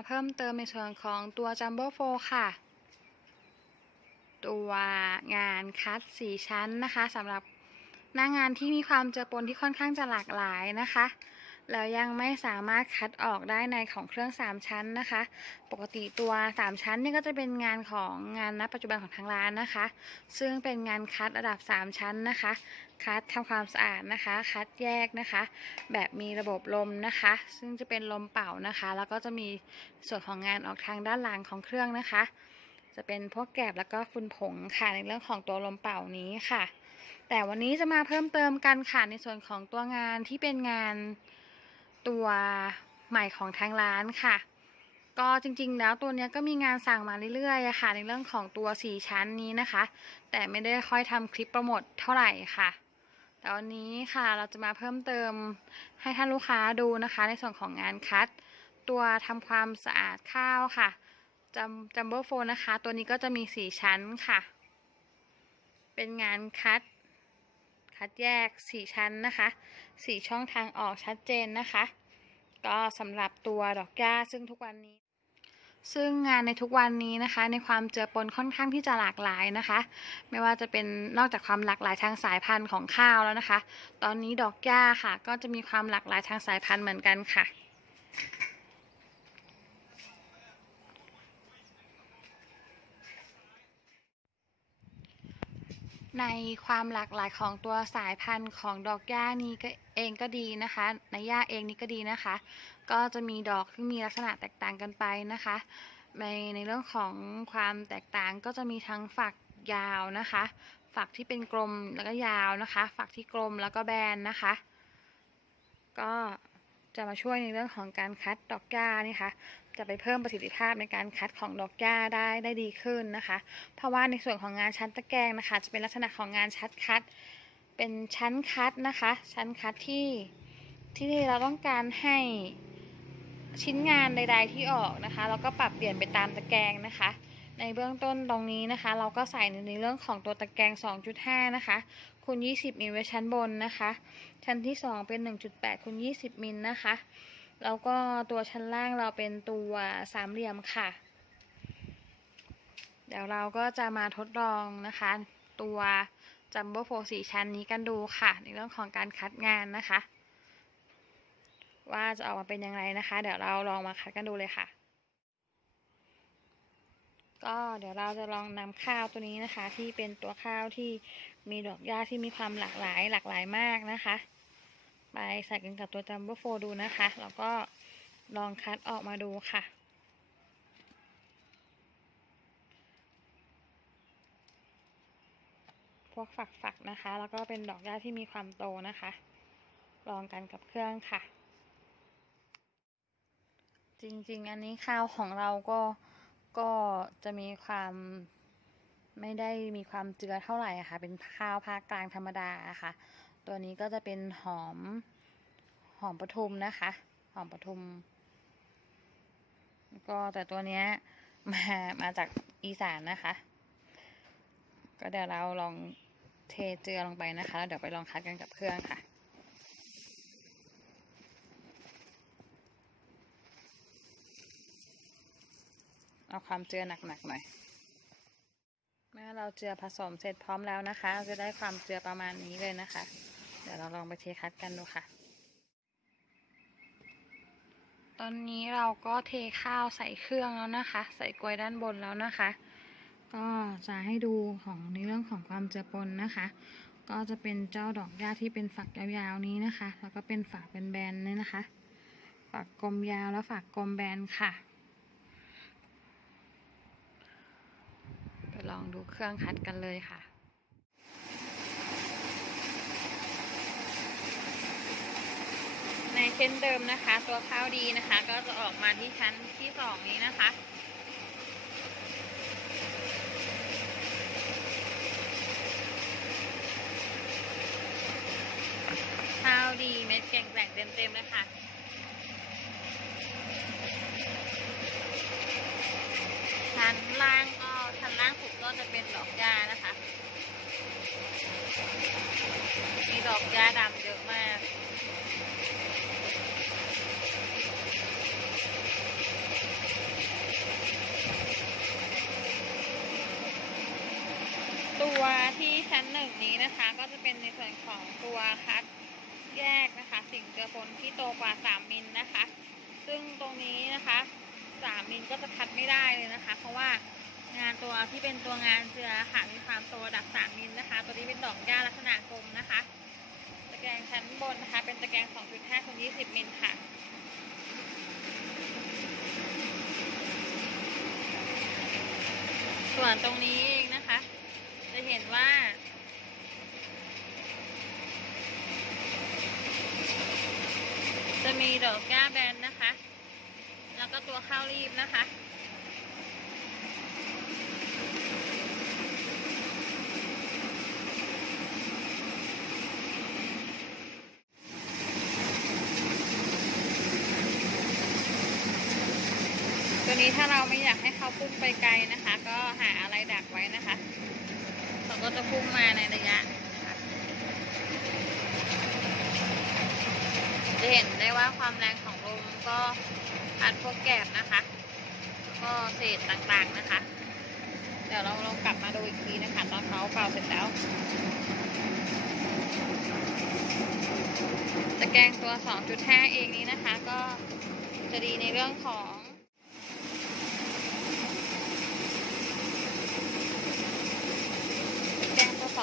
าเพิ่มเติมในส่วนของตัว Jumbo 4ค่ะ ตัวงานคัดสีชั้นนะคะสำหรับหน้างานที่มีความเจอปนที่ค่อนข้างจะหลากหลายนะคะแล้วยังไม่สามารถคัดออกได้ในของเครื่อง 3 ชั้นนะคะ ปกติตัว 3 ชั้นนี่ก็จะเป็นงานของงานณปัจจุบันของทางร้านนะคะ ซึ่งเป็นงานคัดระดับ 3 ชั้นนะคะ คัดทำความสะอาดนะคะ คัดแยกนะคะ แบบมีระบบลมนะคะ ซึ่งจะเป็นลมเป่านะคะ แล้วก็จะมีส่วนของงานออกทางด้านหลังของเครื่องนะคะ จะเป็นพวกแกลบแล้วก็ฝุ่นผงค่ะในเรื่องของตัวลมเป่านี้ค่ะ แต่วันนี้จะมาเพิ่มเติมกันค่ะในส่วนของตัวงานที่เป็นงานตัวใหม่ของทางร้านค่ะ ก็จริงๆ แล้วตัวนี้ก็มีงานสั่งมาเรื่อยๆค่ะ ในเรื่องของตัวสีชั้นนี้นะคะ แต่ไม่ได้ค่อยทำคลิปโปรโมทเท่าไหร่ค่ะ แต่วันนี้ค่ะเราจะมาเพิ่มเติมให้ท่านลูกค้าดูนะคะ ในส่วนของงานคัด ตัวทำความสะอาดข้าวค่ะจัมจัมโบ้โฟนนะคะ ตัวนี้ก็จะมีสี่ชั้นค่ะ เป็นงานคัด คัดแยกสี่ชั้นนะคะสี่ช่องทางออกชัดเจนนะคะ ก็สำหรับตัวดอกหญ้าซึ่งทุกวันนี้ ซึ่งงานในทุกวันนี้นะคะ ในความเจือปนค่อนข้างที่จะหลากหลายนะคะ ไม่ว่าจะเป็นนอกจากความหลากหลายทางสายพันธุ์ของข้าวแล้วนะคะ ตอนนี้ดอกหญ้าค่ะ ก็จะมีความหลากหลายทางสายพันธุ์เหมือนกันค่ะในความหลากหลายของตัวสายพันธุ์ของดอกหญ้านี้ก็เองก็ดีนะคะ ในหญ้าเองนี่ก็ดีนะคะ ก็จะมีดอกที่มีลักษณะแตกต่างกันไปนะคะในในเรื่องของความแตกต่างก็จะมีทั้งฝักยาวนะคะ ฝักที่เป็นกลมแล้วก็ยาวนะคะ ฝักที่กลมแล้วก็แบนนะคะ ก็จะมาช่วยในเรื่องของการคัดดอกหญ้านี่คะจะไปเพิ่มประสิทธิภาพในการคัดของดอกหญ้าได้ได้ดีขึ้นนะคะ เพราะว่าในส่วนของงานชั้นตะแกรงนะคะ จะเป็นลักษณะของงานชัดคัด เป็นชั้นคัดนะคะ ชั้นคัดที่ที่เราต้องการให้ ชิ้นงานใด ๆ ที่ออกนะคะเราก็ปรับเปลี่ยนไปตามตะแกรงนะคะ ในเบื้องต้นตรงนี้นะคะ เราก็ใส่ในเรื่องของตัวตะแกรง 2.5 นะคะคูณ20มิลไว้ชั้นบนนะคะ ชั้นที่ 2 เป็น 1.8คูณ20มิลนะคะ แล้วก็ตัวชั้นล่างเราเป็นตัวสามเหลี่ยมค่ะ เดี๋ยวเราก็จะมาทดลองนะคะ ตัวจัมโบ้โฟสีชั้นนี้กันดูค่ะ ในเรื่องของการคัดงานนะคะ ว่าจะออกมาเป็นยังไงนะคะ เดี๋ยวเราลองมาคัดกันดูเลยค่ะ ก็เดี๋ยวเราจะลองนำข้าวตัวนี้นะคะ ที่เป็นตัวข้าวที่มีดอกหญ้าที่มีความหลากหลายหลากหลายมากนะคะ ไปใส่กันกับตัวจัมโบ้โฟดูนะคะ แล้วก็ลองคัดออกมาดูค่ะพวกฝักๆนะคะ แล้วก็เป็นดอกหญ้าที่มีความโตนะคะ ลองกันกับเครื่องค่ะ จริง ๆ อันนี้ข้าวของเราก็ก็จะมีความไม่ได้มีความเจือเท่าไหร่ค่ะ เป็นข้าวภาคกลางธรรมดาะค่ะ ตัวนี้ก็จะเป็นหอมหอมปทุมนะคะ หอมปทุม ก็แต่ตัวเนี้ยมามาจากอีสานนะคะ ก็เดี๋ยวเราลองเทเจือลงไปนะคะ แล้วเดี๋ยวไปลองคัดกันกับเครื่องค่ะ เอา ความเจือหนักๆหน่อย เมื่อเราเจือผสมเสร็จพร้อมแล้วนะคะ จะได้ความเจือประมาณนี้เลยนะคะ เดี๋ยวเราลองไปเทคัดกันดูค่ะ ตอนนี้เราก็เทข้าวใส่เครื่องแล้วนะคะ ใส่กลวยด้านบนแล้วนะคะ ก็จะให้ดูของในเรื่องของความเจือปนนะคะก็จะเป็นเจ้าดอกหญ้าที่เป็นฝักยาวๆนี้นะคะ แล้วก็เป็นฝักเป็นแบนๆนี่นะคะ ฝักกลมยาวแล้วฝักกลมแบนค่ะ ไปลองดู เครื่องคัดกันเลยค่ะในเช่นเดิมนะคะ ตัวข้าวดีนะคะ ก็จะออกมาที่ชั้นที่สองนี้นะคะ ข้าวดีเม็ดแกงแกร่งเต็มๆเลยค่ะชั้นล่าง ก็จะเป็นดอกยญ้านะคะ มีดอกยญ้าดำเยอะมากตัวที่ชั้นหนึ่งนี้นะคะ ก็จะเป็นในส่วนของตัวคัดแยกนะคะ สิ่งเจือปนที่โตกว่า 3 มิลนนะคะ ซึ่งตรงนี้นะคะ 3 มิลก็จะคัดไม่ได้เลยนะคะ เพราะว่า งานตัวที่เป็นตัวงานเจือค่ะมีความโตระดับ3มิลนะคะ ตัวนี้เป็นดอกหญ้าลักษณะกลมนะคะ ตะแกรงชั้นบนนะคะ เป็นตะแกรง2.5คูณ20มิลค่ะส่วนตรงนี้เองนะคะ จะเห็นว่า จะมีดอกหญ้าแบนนะคะ แล้วก็ตัวข้าวรีบนะคะ นี้ถ้าเราไม่อยากให้เขาพุ่งไปไกลนะคะ ก็หาอะไรดักไว้นะคะเขาก็จะพุ่งมาในระยะจะเห็นได้ว่าความแรงของลมก็พัดพวกแกบนะคะก็เศษต่างๆนะคะ เดี๋ยวเราลองกลับมาดูอีกทีนะคะตอนเขาเป่าเสร็จแล้ว ตะแกรงตัว 2.5 เองนี้นะคะ ก็จะดีในเรื่องของ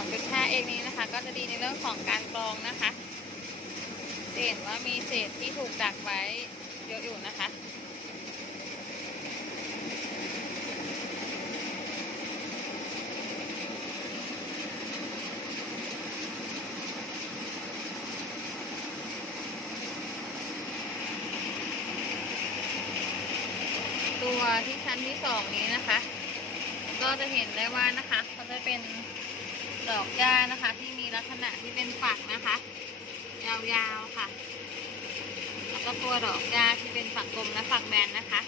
แกงตัว2.5เองนี้นะคะ ก็จะดีในเรื่องของการกรองนะคะจะเห็นว่ามีเศษที่ถูกดักไว้เยอะอยู่นะคะตัวที่ชั้นที่สองนี้นะคะ ก็จะเห็นได้ว่านะคะเขาจะเป็น ดอกหญ้านะคะ ที่มีลักษณะที่เป็นฝักนะคะ ยาวๆค่ะ แล้วก็ตัวดอกหญ้าที่เป็นฝักกลมและฝักแบนนะคะ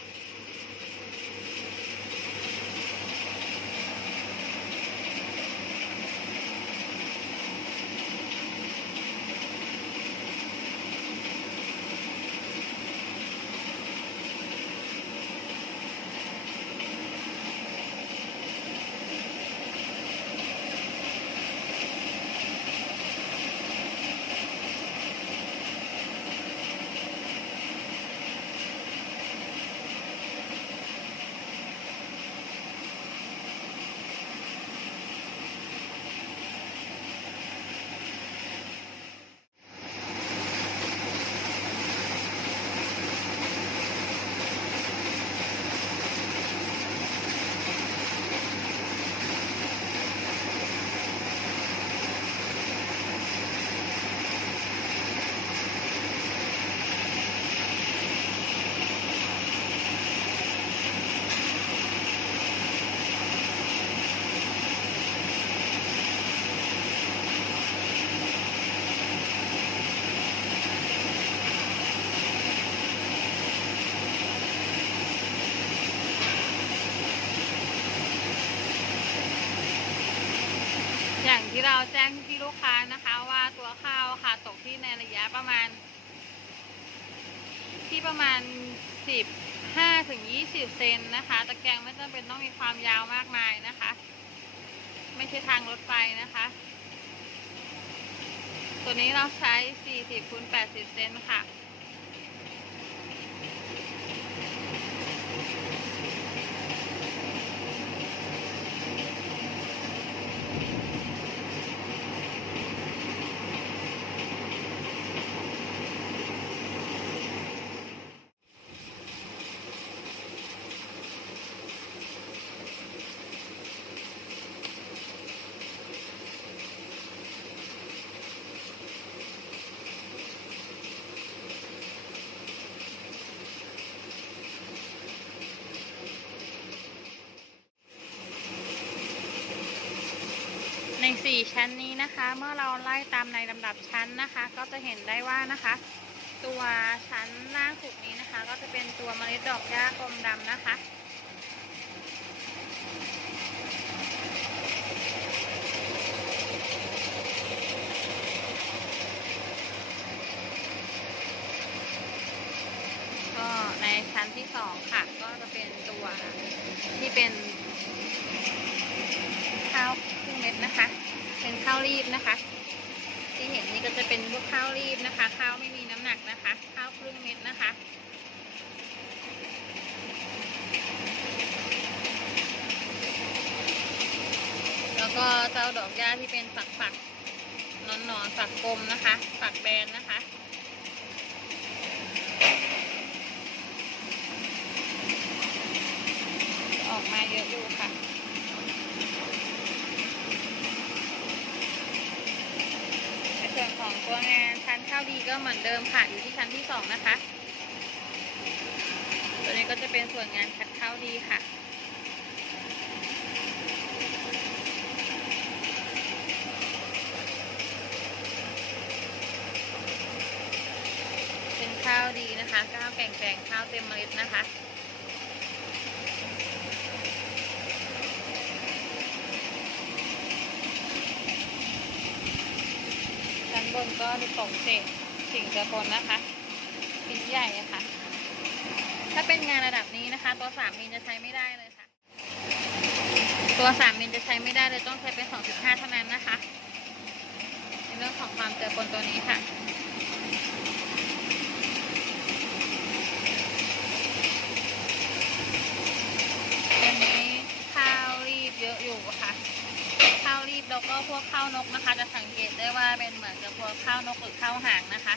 เราแจ้งที่ลูกค้านะคะว่าตัวข้าวค่ะตกที่ในระยะประมาณ ที่ประมาณ 15ถึง20 เซนนะคะ ตะแกรงไม่จำเป็นต้องมีความยาวมากมายนะคะ ไม่ใช่ทางรถไฟนะคะ ตัวนี้เราใช้ 40คูณ80 เซนค่ะ สี่ชั้นนี้นะคะ เมื่อเราไล่ตามในลำดับชั้นนะคะ ก็จะเห็นได้ว่านะคะ ตัวชั้นล่างสุดนี้นะคะ ก็จะเป็นตัวเมล็ดดอกหญ้ากลมดำนะคะ ก็ในชั้น ที่สองค่ะ ก็จะเป็นตัวที่เป็น ข้าวครึ่งเม็ดนะคะ เป็นข้าวรีบนะคะ ที่เห็นนี่ก็จะเป็นพวกข้าวรีบนะคะ ข้าวไม่มีน้ำหนักนะคะ ข้าวครึ่งเม็ดนะคะแล้วก็เจ้าดอกหญ้าที่เป็นฝักฝักนอนนอนๆฝักกลมนะคะ ฝักแบนนะคะ ออกมาเยอะอยู่ค่ะ ในส่วนของตัวงานชั้นข้าวดีก็เหมือนเดิมค่ะ อยู่ที่ชั้นที่สองนะคะ ตัวนี้ก็จะเป็นส่วนงานคัดข้าวดีค่ะเป็นข้าวดีนะคะ ข้าวแกงแกงข้าวเต็มเมล็ดนะคะ ชั้ นบนก็จะตกเศษสิ่งเจือปนนะคะชิ้นใหญ่ะค่ะ ถ้าเป็นงานระดับนี้นะคะ ตัวสามมิลจะใช้ไม่ได้เลยค่ะ ตัวสามมิลจะใช้ไม่ได้เลยต้องใช้เป็นสองจุดห้าเท่านั้นนะคะในเรื่องของความเจือปนตัวนี้ค่ะอันนี้ข้าวรีบเยอะอยู่ค่ะ ข้าวรีบแล้วก็พวกข้าวนกนะคะ จะสังเกตได้ว่าเป็นเหมือนกับพวกข้าวนกหรือข้าวหางนะคะ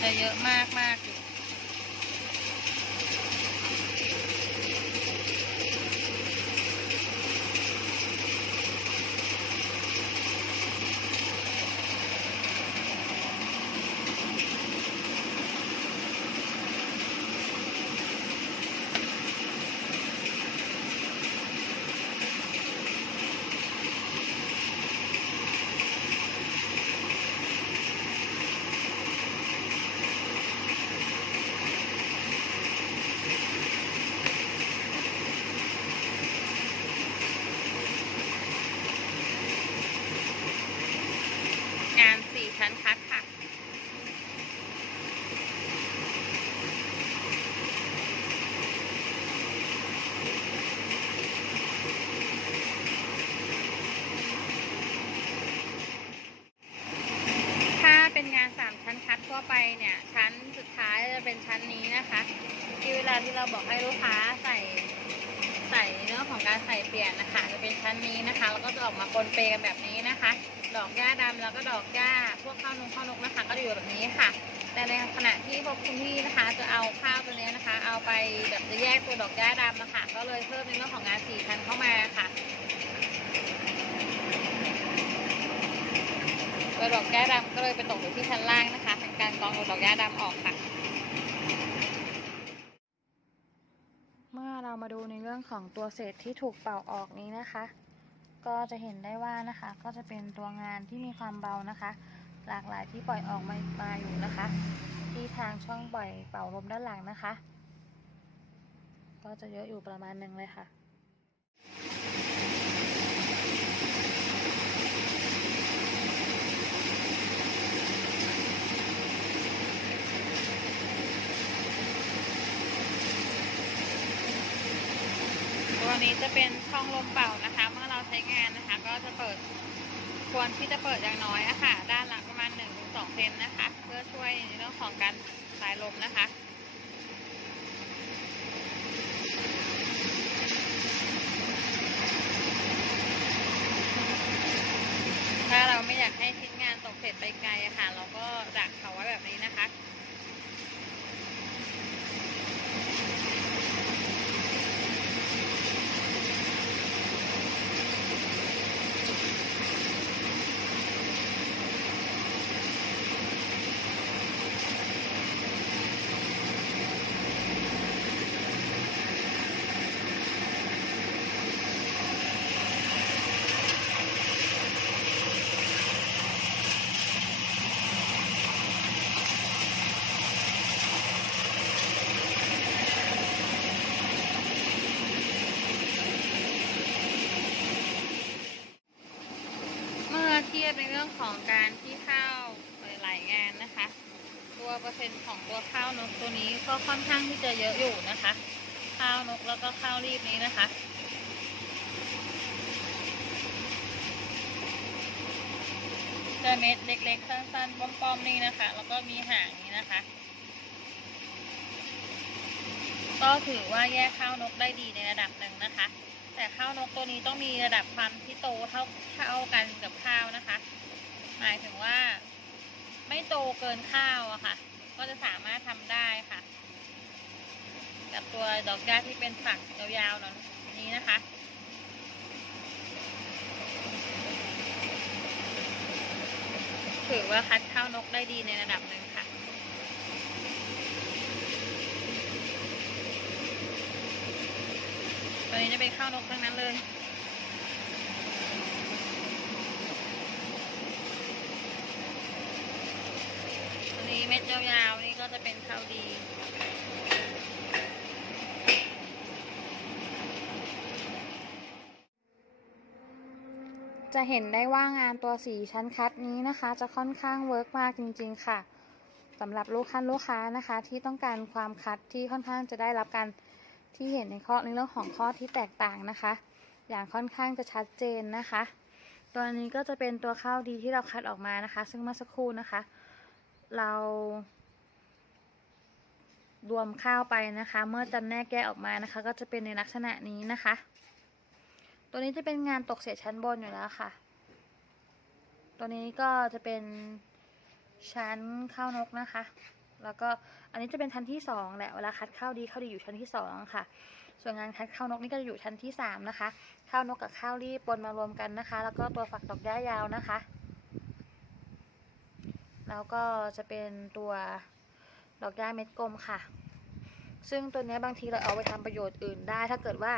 จะเยอะมากมากอยู่ งานสี่ชั้นคัดค่ะ ถ้าเป็นงานสามชั้นคัดทั่วไปเนี่ย ชั้นสุดท้ายจะเป็นชั้นนี้นะคะ ที่เวลาที่เราบอกให้ลูกค้าใส่ใส่เรื่องของการใส่เปลี่ยนนะคะ จะเป็นชั้นนี้นะคะ แล้วก็จะออกมาปนเปกันแบบนี้นะคะ ดอกหญ้าดำแล้วก็ดอกหญ้าพวกข้าวนงข้าวนกนะคะ ก็อยู่แบบนี้ค่ะ แต่ในขณะที่พวกคุณพี่นะคะ จะเอาข้าวตัวนี้นะคะ เอาไปแบบจะแยกตัวดอกหญ้าดำนะคะก็เลยเพิ่มในเรื่องของงานสี่ชั้นเข้ามาค่ะตัวดอกหญ้าดำก็เลยไปตกอยู่ที่ชั้นล่างนะคะ เป็นการกรองตัวดอกหญ้าดำออกค่ะ เมื่อเรามาดูในเรื่องของตัวเศษที่ถูกเป่าออกนี้นะคะ ก็จะเห็นได้ว่านะคะ ก็จะเป็นตัวงานที่มีความเบานะคะ หลากหลายที่ปล่อยออกมามาอยู่นะคะ ที่ทางช่องปล่อยเป่าลมด้านหลังนะคะ ก็จะเยอะอยู่ประมาณหนึ่งเลยค่ะ ตัวนี้จะเป็นช่องลมเป่านะคะ เมื่อเราใช้งานนะคะ ก็จะเปิดควรที่จะเปิดอย่างน้อยอะค่ะ ด้านหลังประมาณ1นถึงสเซนนะคะ เพื่อช่วยในเรื่องของการสายลมนะคะถ้าเราไม่อยากให้ชิ้นงานตกเสร็จไปไกลอะค่ะ เราก็ดักเขาไว้แบบนี้นะคะ กแล้วก็ข้าวรีบนี้นะคะ จะเม็ดเล็กๆ สั้นๆ ป้อมๆ นี่นะคะ แล้วก็มีหางนี้นะคะ ก็ถือว่าแยกข้าวนกได้ดีในระดับหนึ่งนะคะ แต่ข้าวนกตัวนี้ต้องมีระดับความที่โตเท่าเท่ากันกับข้าวนะคะ หมายถึงว่าไม่โตเกินข้าวอะค่ะ ก็จะสามารถทำได้ค่ะ กับตัวดอกหญ้าที่เป็นฝักยาวๆเนาะนี้นะคะถือว่าคัดข้าวนกได้ดีในระดับหนึ่งค่ะ ตัวนี้จะเป็นข้าวนกทั้งนั้นเลย ตัวนี้เม็ดยาวๆนี่ก็จะเป็นข้าวดี จะเห็นได้ว่างานตัวสีชั้นคัดนี้นะคะ จะค่อนข้างเวิร์กมากจริง ๆ ค่ะสำหรับลูกค้าลูกค้านะคะ ที่ต้องการความคัดที่ค่อนข้างจะได้รับการที่เห็นในข้อในเรื่องของข้อที่แตกต่างนะคะ อย่างค่อนข้างจะชัดเจนนะคะ ตัวนี้ก็จะเป็นตัวข้าวดีที่เราคัดออกมานะคะ ซึ่งเมื่อสักครู่นะคะ เรารวมข้าวไปนะคะ เมื่อจำแนกแยกออกมานะคะ ก็จะเป็นในลักษณะนี้นะคะ ตัวนี้จะเป็นงานตกเศษชั้นบนอยู่แล้วค่ะ ตัวนี้ก็จะเป็นชั้นข้าวนกนะคะ แล้วก็อันนี้จะเป็นชั้นที่สองแหละ เวลาคัดข้าวดีข้าวดีอยู่ชั้นที่สองค่ะ ส่วนงานคัดข้าวนกนี่ก็จะอยู่ชั้นที่สามนะคะ ข้าวนกกับข้าวรีบปนมารวมกันนะคะ แล้วก็ตัวฝักดอกหญ้ายาวนะคะ แล้วก็จะเป็นตัวดอกหญ้าเม็ดกลมค่ะ ซึ่งตัวนี้บางทีเราเอาไปทำประโยชน์อื่นได้ ถ้าเกิดว่า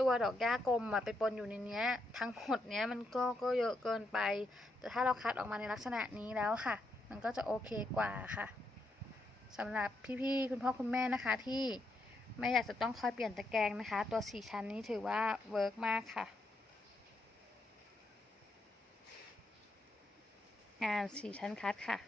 ตัวดอกหญ้ากลมอะไปปนอยู่ในเนี้ย ทั้งหมดเนี้ยมันก็ก็เยอะเกินไป แต่ถ้าเราคัดออกมาในลักษณะนี้แล้วค่ะ มันก็จะโอเคกว่าค่ะสำหรับพี่ๆคุณพ่อคุณแม่นะคะที่ไม่อยากจะต้องคอยเปลี่ยนตะแกรงนะคะ ตัวสี่ชั้นนี้ถือว่าเวิร์กมากค่ะ งานสี่ชั้นคัดค่ะ